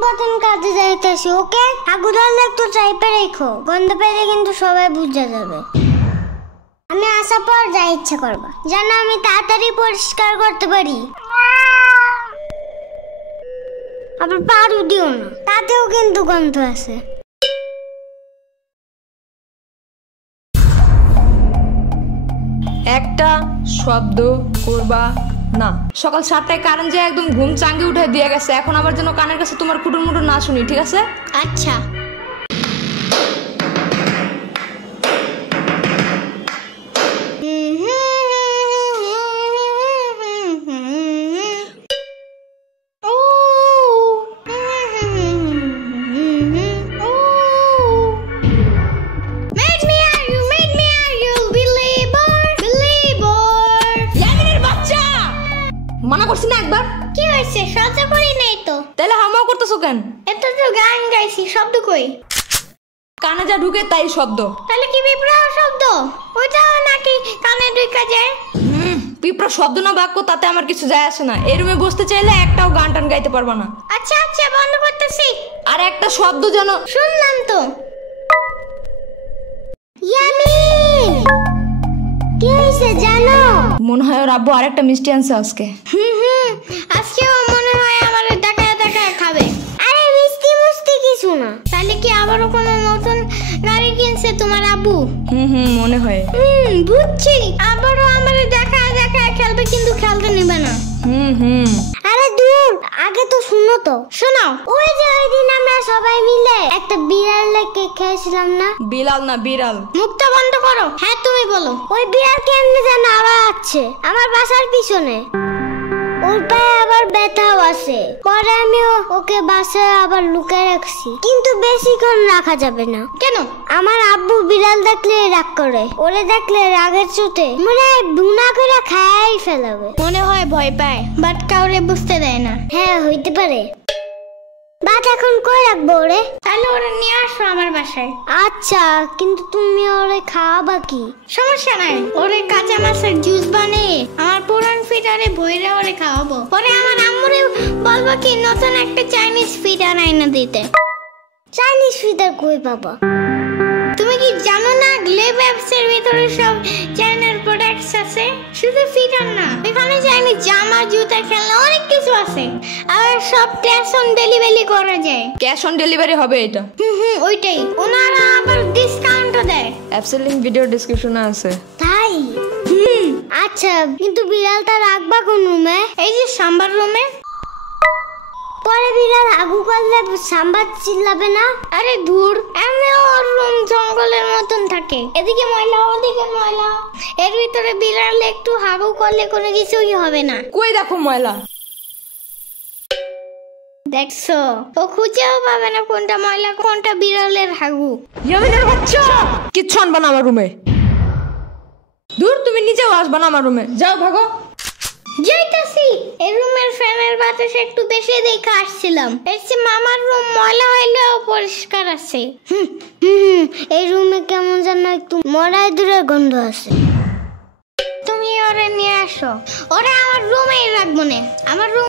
Important কাজে যাইতেছি, ওকে? হাগুদাল একটু চাইপে রেখো, গন্ধ পেলে কিন্তু সবাই বুঝে যাবে। আমি আসার পর যা ইচ্ছা করবা, যেন আমি তাড়াতাড়ি পরিষ্কার করতে পারি। আবার পারু দিও না, তাতেও কিন্তু গন্ধ আছে। একটা শব্দ করবা না। সকাল 7টায় কারেন্ট যায় একদম ঘুম চাঙ্গে উঠে দিয়ে গেছে, এখন আবার যেন কানের কাছে তোমার কুটুর মুটুর না শুনি, ঠিক আছে? আচ্ছা। মানা করছি না একবার? কি হয়েছে? শব্দ করি নাই তো। তাহলে হামাও করতেছো কেন? এটা তো গান গাইছি, শব্দ কই? কানে যা ঢুকে তাই শব্দ। তাহলে কি পিঁপড়া শব্দ? ওইটাও নাকি কানে ঢুকে যায়? পিঁপড়া শব্দ না বাক্য তাতে আমার কিছু যায় আসে না। এই রুমে বসতে চাইলে একটাও গান টান গাইতে পারবা না। আচ্ছা আচ্ছা, বন্ধ করতেছি। আর একটা শব্দ যেন শুনলাম তো। ইয়ামিন, কি হয়েছে জানো? মনে হয় ওর আব্বু আরেকটা মিষ্টি আনছে আজকে। আজকেও মনে হয় আমার দেখায় দেখায় খাবে। আরে মিষ্টি মুষ্টি কিছু না। তাহলে কি আবারও কোনো নতুন গাড়ি কিনছে তোমার আব্বু? মনে হয়। বুঝছি, আবারও আমার দেখায় দেখায় খেলবে, কিন্তু খেলতে নেবে না। আরে দূর, আগে তো শুনো তো। শোনাও। ওই যে ওই দিন আমরা সবাই মিলে একটা বিড়ালের কেক খেয়েছিলাম না? বিলাল না বিড়াল। মুখটা বন্ধ করো। হ্যাঁ তুমি বলো। ওই বিড়াল কেমনে যেন আবার আছে আমার বাসার পিছনে। ওর পায়ে আবার ব্যথাও আছে। পরে আমি ওকে বাসায় আবার লুকিয়ে রাখছি, কিন্তু বেশিক্ষণ রাখা যাবে না। কেন? আমার আব্বু বিড়াল দেখলে রাগ করে। ওরে দেখলে রাগের চোটে মনে হয় বুনা করে খাই ফেলাবে। মনে হয় ভয় পায়, বাট কাউরে বুঝতে দেয় না। হ্যাঁ হইতে পারে। বাট এখন কই রাখবো ওরে? তাহলে ওরে নিয়ে আসো আমার বাসায়। আচ্ছা, কিন্তু তুমি ওরে খাওয়াবা কি? সমস্যা নাই, ওরে কাঁচা মাছের জুস বানিয়ে আমার পুরান ফিডারে বইরে ওরে খাওয়াবো। পরে আমার আম্মুরে বলবো কি নতুন একটা চাইনিজ ফিডার আইনা দিতে। চাইনিজ ফিডার কই পাবা? তুমি কি জানো না গ্লেব অ্যাপসের ভিতরে সব চাইনার প্রোডাক্টস আছে? শুধু ফিডার না, এখানে চাইনিজ জামা জুতা খেলনা অনেক কিছু আছে। আর সব ক্যাশ অন ডেলিভারি করা যায়। ক্যাশ অন ডেলিভারি হবে এটা? ওইটাই। ওনারা আবার ডিসকাউন্টও দেয়। অ্যাপসের লিংক ভিডিও ডেসক্রিপশনে আছে। তাই? আচ্ছা, কিন্তু বিড়ালটা রাখবা কোন রুমে? এই যে সাম্বার রুমে। পরে বিড়াল আগু করলে সাম্বার চিল্লাবে না? আরে ধুর, এমনি ওর রুম জঙ্গলের মতন থাকে, এদিকে ময়লা ওদিকে ময়লা। এর ভিতরে বিড়াল একটু হাগু করলে কোনো কিছুই হবে না। কই দেখো ময়লা? দেখছো, ও খুঁজেও পাবে না কোনটা ময়লা কোনটা বিড়ালের হাগু। ইয়ামিনের বাচ্চা, কিচ্ছু আনবা না আমার রুমে। দূর, তুমি নিজেও আসবা না আমার রুমে, যাও ভাগো। যাইতাছি। এই রুমের ফ্যানের বাতাস একটু বেশি দেখে আসছিলাম। এর চেয়ে মামার রুম ময়লা হইলেও পরিষ্কার আছে। এই রুমে কেমন যেন একটু মরাই দূরের গন্ধ আছে। তুমি ওরে নিয়ে আসো। ওরে আমার রুমেই রাখবো না, আমার রুম